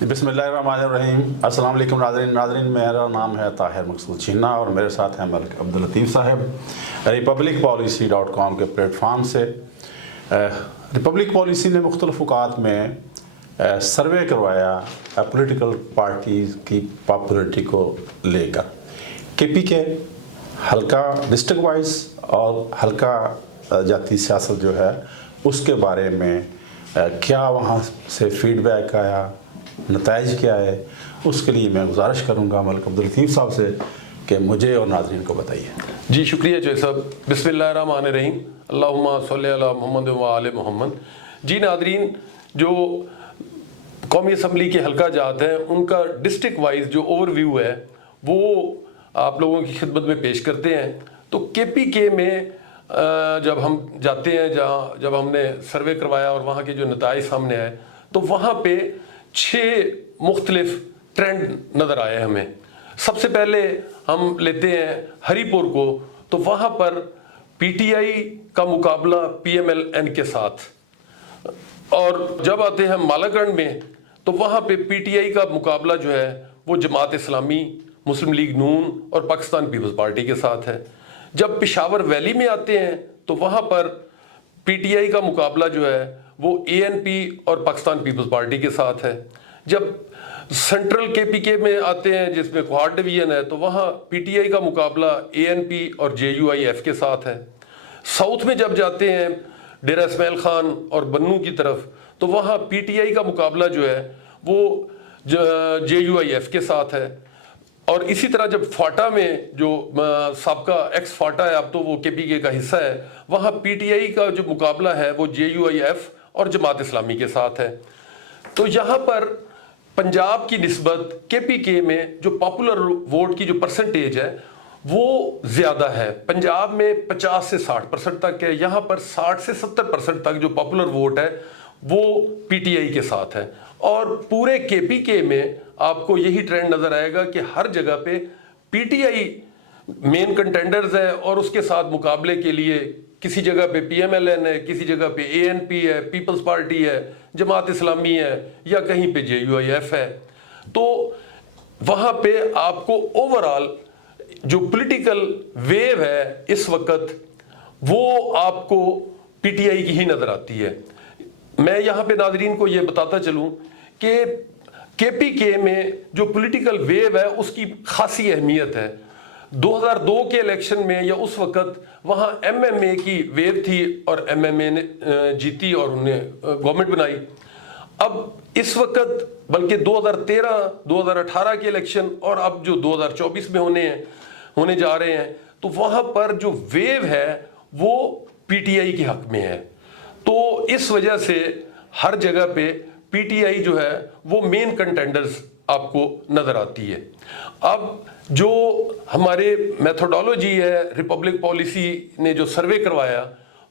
बिस्मिल्लाहिर्रहमानिर्रहीम। अस्सलाम वालेकुम नाज़रीन, मेरा नाम है ताहिर मकसूद छीना और मेरे साथ हैं मलिक अब्दुल लतीफ़ साहब republicpolicy.com के प्लेटफार्म से। रिपब्लिक पॉलिसी ने मुख्तलिफ़ औक़ात में सर्वे करवाया पॉलिटिकल पार्टीज़ की पॉपुलरिटी को लेकर। KP के हल्का डिस्ट्रिक्ट वाइज और हल्का जाती सियासत जो है उसके बारे में क्या वहाँ से फीडबैक आया, नताइज क्या है, उसके लिए मैं गुजारिश करूँगा मलिक अब्दुल लतीफ़ साहब से कि मुझे और नाज़रीन को बताइए। जी शुक्रिया जो साहब। बिस्मिल्लाहिर्रहमानिर्रहीम, अल्लाहुम्मा सल्ली अला मोहम्मद व आले मोहम्मद। जी नाज़रीन, जो कौमी असम्बली के हल्का जात हैं उनका डिस्ट्रिक्ट वाइज जो ओवरव्यू है वो आप लोगों की खिदमत में पेश करते हैं। तो KPK में जब हम जाते हैं, जब हमने सर्वे करवाया और वहाँ के जो नताइज सामने आए तो वहाँ पे 6 मुख्तलिफ ट्रेंड नज़र आए हमें। सबसे पहले हम लेते हैं हरीपुर को, तो वहाँ पर PTI का मुकाबला PMLN के साथ, और जब आते हैं मालागढ़ में तो वहाँ पे PTI का मुकाबला जो है वो जमात इस्लामी, मुस्लिम लीग नून और पाकिस्तान पीपल्स पार्टी के साथ है। जब पेशावर वैली में आते हैं तो वहाँ पर PTI का मुकाबला जो है वो ANP और पाकिस्तान पीपल्स पार्टी के साथ है। जब सेंट्रल KPK में आते हैं जिसमें क्वाड डिवीजन है तो वहाँ PTI का मुकाबला ANP और JUIF के साथ है। साउथ में जब जाते हैं डेरा इस्माइल खान और बन्नू की तरफ तो वहाँ PTI का मुकाबला जो है वो JUIF के साथ है। और इसी तरह जब फाटा में जो साबका एक्स फाटा है, अब तो वो KPK का हिस्सा है, वहाँ PTI का जो मुकाबला है वो JUIF और जमात इस्लामी के साथ है। तो यहाँ पर पंजाब की निस्बत KPK में जो पॉपुलर वोट की जो परसेंटेज है वो ज़्यादा है। पंजाब में 50 से 60% तक है, यहाँ पर 60 से 70% तक जो पॉपुलर वोट है वो PTI के साथ है। और पूरे KPK में आपको यही ट्रेंड नज़र आएगा कि हर जगह पे PTI मेन कंटेंडर्स है और उसके साथ मुकाबले के लिए किसी जगह पे PMLN है, किसी जगह पे ANP है, पीपल्स पार्टी है, जमात इस्लामी है या कहीं पे JUIF है। तो वहाँ पे आपको ओवरऑल जो पॉलिटिकल वेव है इस वक्त वो आपको PTI की ही नज़र आती है। मैं यहाँ पे नाज़रीन को ये बताता चलूँ कि KPK में जो पॉलिटिकल वेव है उसकी खासी अहमियत है। 2002 के इलेक्शन में या उस वक्त वहाँ MMA की वेव थी और MMA ने जीती और उन्हें गवर्नमेंट बनाई। अब इस वक्त बल्कि 2013, 2018 के इलेक्शन और अब जो 2024 में होने जा रहे हैं तो वहाँ पर जो वेव है वो PTI के हक में है। तो इस वजह से हर जगह पे PTI जो है वो मेन कंटेंडर्स आपको नज़र आती है। अब जो हमारे मेथोडोलॉजी है, रिपब्लिक पॉलिसी ने जो सर्वे करवाया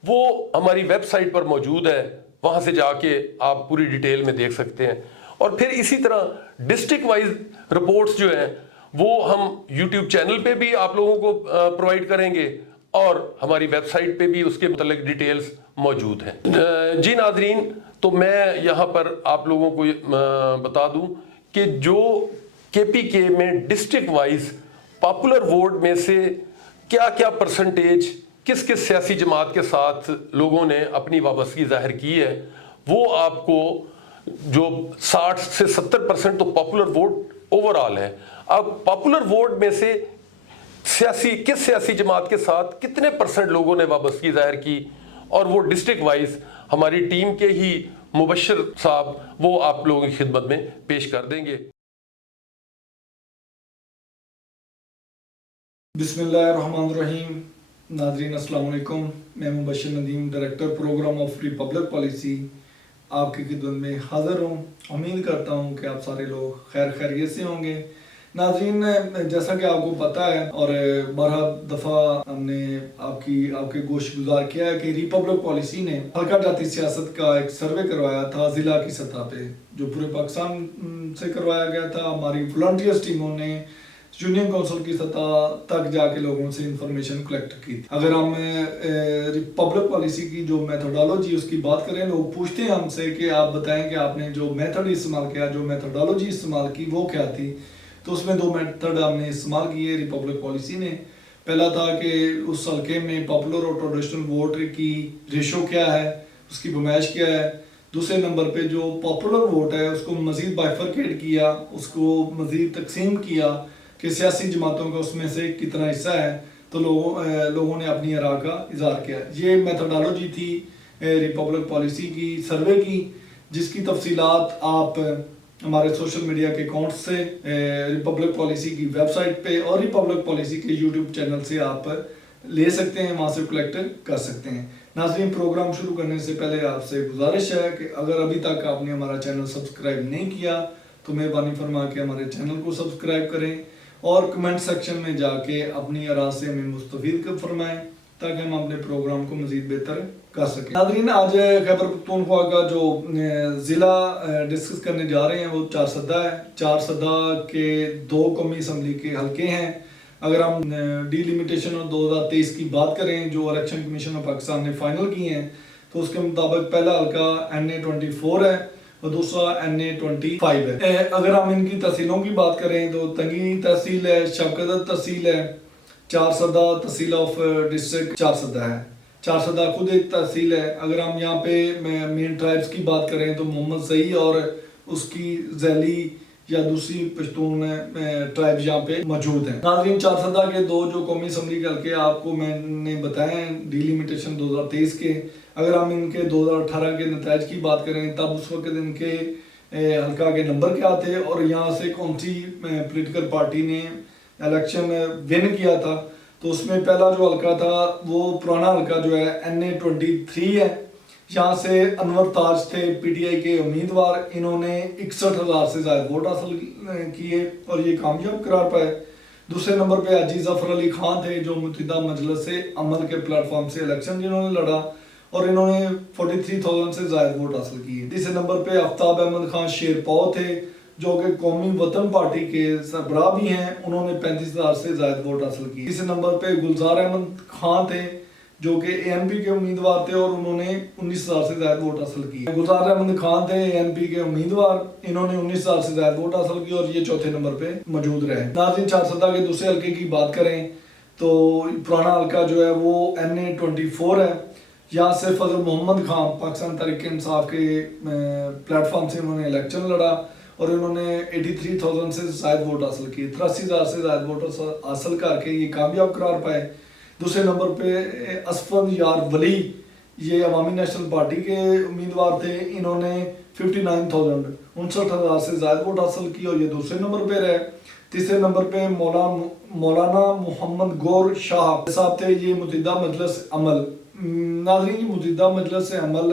वो हमारी वेबसाइट पर मौजूद है, वहाँ से जाके आप पूरी डिटेल में देख सकते हैं। और फिर इसी तरह डिस्ट्रिक्ट वाइज रिपोर्ट्स जो हैं वो हम यूट्यूब चैनल पे भी आप लोगों को प्रोवाइड करेंगे और हमारी वेबसाइट पे भी उसके मुतालिक डिटेल्स मौजूद हैं। जी नाज़रीन, तो मैं यहाँ पर आप लोगों को बता दूं कि जो KPK में डिस्ट्रिक्ट वाइज पॉपुलर वोट में से क्या क्या परसेंटेज किस किस सियासी जमात के साथ लोगों ने अपनी वाबस्तगी जाहिर की है वो आपको जो 60 से 70% तो पॉपुलर वोट ओवरऑल है। अब पॉपुलर वोट में से किस सियासी जमात के साथ कितने % लोगों ने वाबस्तगी जाहिर की और वो डिस्ट्रिक्ट वाइज हमारी टीम के ही मुबश्शिर साहब वो आप लोगों की खिदमत में पेश कर देंगे। बिस्मिल्लाहिर्रहमानिर्रहीम। नाज़रीन अस्सलाम वालेकुम। मैं Mubashir Nadeem, director programme of republic policy आपकी खिदमत में हाज़िर हूँ। उम्मीद करता हूँ कि आप सारे लोग खैरियत से होंगे। नाज़रीन, जैसा कि आपको पता है और 12 दफ़ा हमने आपके गोश गुजार किया है कि रिपब्लिक पॉलिसी ने हल्का जाती सियासत का एक सर्वे करवाया था ज़िला की सतह पे, जो पूरे पाकिस्तान से करवाया गया था। हमारी वॉलंटियर्स टीमों ने यूनियन काउंसिल की सतह तक जाके लोगों से इंफॉर्मेशन कलेक्ट की थी। अगर हम पब्लिक पॉलिसी की जो मेथोडोलॉजी उसकी बात करें, लोग पूछते हैं हमसे कि आप बताएं कि आपने जो मेथड इस्तेमाल किया, जो मेथोडोलॉजी इस्तेमाल की वो क्या थी। तो उसमें 2 मेथड हमने इस्तेमाल किए रिपब्लिक पॉलिसी ने। पहला था कि उस हल्के में पॉपुलर और ट्रेडिशनल वोट की रेशो क्या है, उसकी नुमाइश क्या है। दूसरे नंबर पे जो पॉपुलर वोट है उसको मज़ीद बाइफरकेट किया, उसको मज़ीद तकसीम किया कि सियासी जमातों का उसमें से कितना हिस्सा है। तो लोगों ने अपनी आरा का इजहार किया। ये मेथोडोलॉजी थी रिपब्लिक पॉलिसी की सर्वे की, जिसकी तफसीलात आप हमारे सोशल मीडिया के अकाउंट से, रिपब्लिक पॉलिसी की वेबसाइट पे और रिपब्लिक पॉलिसी के यूट्यूब चैनल से आप ले सकते हैं, वहाँ से कलेक्ट कर सकते हैं। नाज़रीन, प्रोग्राम शुरू करने से पहले आपसे गुजारिश है कि अगर अभी तक आपने हमारा चैनल सब्सक्राइब नहीं किया तो मेहरबानी फरमा के हमारे चैनल को सब्सक्राइब करें और कमेंट सेक्शन में जाके अपनी आरा से हमें मुस्तफीद फरमाएं ताकि हम अपने प्रोग्राम को मज़ीद बेहतर कर सकें। नाज़रीन, आज खैबर पख्तूनख्वा का जो ज़िला डिस्कस करने जा रहे हैं वो चारसदा है। चारसदा के 2 कौमी असम्बली के हल्के हैं। अगर हम डिलिमिटेशन और 2023 की बात करें जो इलेक्शन कमीशन ऑफ पाकिस्तान ने फाइनल किए हैं, तो उसके मुताबिक पहला हल्का NA24 है और दूसरा NA25 है। अगर हम इनकी तहसीलों की बात करें तो तंगी तहसील है, शबकदर तहसील है, चारसदा तहसील ऑफ डिस्ट्रिक्ट चारसदा है। चारसदा खुद एक तहसील है। अगर हम यहाँ पे मेन ट्राइब्स की बात करें तो मोहम्मद सही और उसकी जैली या दूसरी पश्तून ट्राइब्स यहाँ पे मौजूद हैं। नाज़रीन, चारसदा के 2 जो कौमी असम्बली के हल्के आपको मैंने बताए हैं डिलिमिटेशन 2023 के। अगर हम इनके 2018 के नताइज की बात करें तब उस वक्त इनके हल्का के नंबर क्या थे और यहाँ से कौन सी पोलिटिकल पार्टी ने इलेक्शन विन किया था। तो उसमें पहला जो हल्का था वो पुराना हल्का जो है NA23 है। यहाँ से अनवर ताज थे PTI के उम्मीदवार। इन्होंने 61,000 से ज़्यादा वोट हासिल किए और ये कामयाब करार पाए। दूसरे नंबर पे हाजी जफर अली खान थे जो मुत्तहिदा मजलिस से अमल के प्लेटफॉर्म से इलेक्शन जिन्होंने लड़ा और इन्होंने 43,000 से ज़्यादा वोट हासिल किए। तीसरे नंबर पे आफ्ताब अहमद खान शेरपाव थे जो कि कौमी वतन पार्टी के सरबराह भी हैं। उन्होंने 35,000 से ज़्यादा वोट हासिल किए। तीसरे नंबर पे गुलजार अहमद खान थे जो कि ANP के उम्मीदवार थे और उन्होंने 19,000 से ज़्यादा वोट हासिल किए। गुलजार अहमद खान थे ANP के उम्मीदवार, इन्होंने 19,000 से ज़्यादा वोट हासिल किए और ये चौथे नंबर पे मौजूद रहे। नाज़रीन, चारसदा के दूसरे हल्के की बात करें तो पुराना हल्का जो है वो NA24 है। यहाँ से फजल मोहम्मद खान पाकिस्तान तहरीक इंसाफ के प्लेटफॉर्म से उन्होंने इलेक्शन लड़ा और इन्होंने 83,000 से ज़्यादा वोट हासिल किए। 83,000 से ज़्यादा वोट हासिल करके ये कामयाब करार पाए। दूसरे नंबर पे असफद यार वली, ये अवामी नेशनल पार्टी के उम्मीदवार थे। इन्होंने 59,000 से ज़्यादा वोट हासिल की और ये दूसरे नंबर पे रहे। तीसरे नंबर पे मौलाना मोहम्मद गौर शाह साहब थे, ये मुत्तहिदा मजलिस अमल। नाज़रीन, मुत्तहिदा मजलिस अमल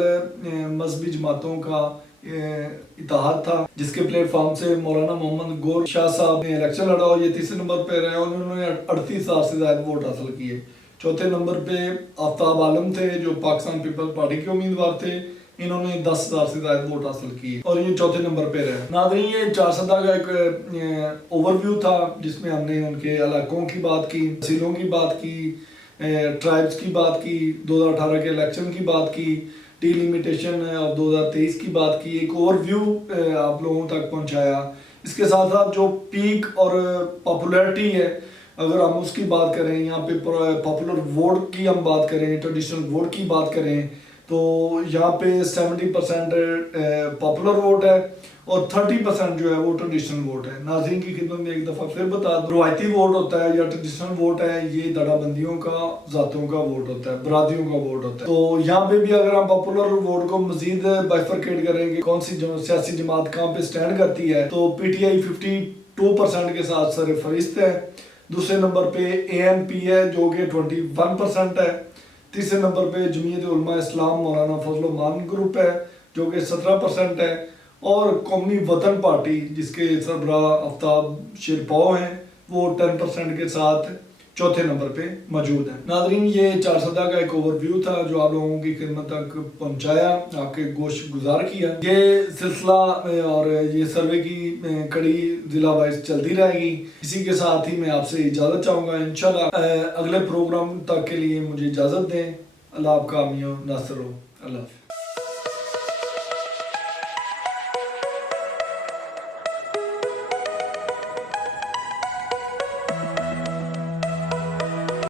मजहबी जमातों का इत्तेहाद था जिसके प्लेटफॉर्म से मौलाना मोहम्मद गौर शाह साहब ने इलेक्शन लड़ा और ये तीसरे नंबर पे रहे और उन्होंने 38,000 से ज़्यादा वोट हासिल किए। चौथे नंबर पे आफ्ताब आलम थे जो पाकिस्तान पीपल्स पार्टी के उम्मीदवार थे। इन्होंने 10,000 से ज़्यादा वोट हासिल किए और ये चौथे नंबर पे रहे। नाज़रीन, ये चारसदा का एक ओवरव्यू था जिसमें हमने उनके इलाकों की बात की, तहसीलों की बात की, ट्राइब्स की बात की, 2018 के इलेक्शन की बात की, डिलिमिटेशन ऑफ 2023 की बात की, एक ओवरव्यू आप लोगों तक पहुंचाया। इसके साथ साथ जो पीक और पॉपुलैरिटी है अगर हम उसकी बात करें, यहाँ पे पॉपुलर वोट की हम बात करें, ट्रेडिशनल वोट की बात करें तो यहाँ पे 70% पॉपुलर वोट है और 30% जो है वो ट्रेडिशनल वोट है। नाज़रीन की खिदमत में एक दफ़ा फिर बता दूं, रवायती वोट होता है या ट्रेडिशनल वोट है, ये दड़ाबंदियों का, ज़ातों का वोट होता है, बरादरियों का वोट होता है। तो यहाँ पे भी अगर हम पॉपुलर वोट को मजीद बाइफरकेट करेंगे कौन सी सियासी जमात कहाँ पे स्टैंड करती है, तो PTI 52% के साथ सरफहरिस्त है। दूसरे नंबर पे ANP है जो कि 21% है। तीसरे नंबर पे जमीयत उलमा इस्लाम मौलाना फजल मान ग्रुप है जो कि 17% है और कौमी वतन पार्टी जिसके सरबराह आफ्ताब शेरपाव हैं वो 10% के साथ चौथे नंबर पे मौजूद हैं। नादरीन, ये 4 सदा का एक ओवरव्यू था जो आप लोगों की खिदमत तक पहुंचाया, आपके गोश गुजार किया। ये सिलसिला और ये सर्वे की कड़ी जिला वाइज चलती रहेगी। इसी के साथ ही मैं आपसे इजाज़त चाहूँगा। इंशाल्लाह अगले प्रोग्राम तक के लिए मुझे इजाज़त दें। अल्लाह आपका अमीन नासर हो। अल्लाह हाफ़िज़।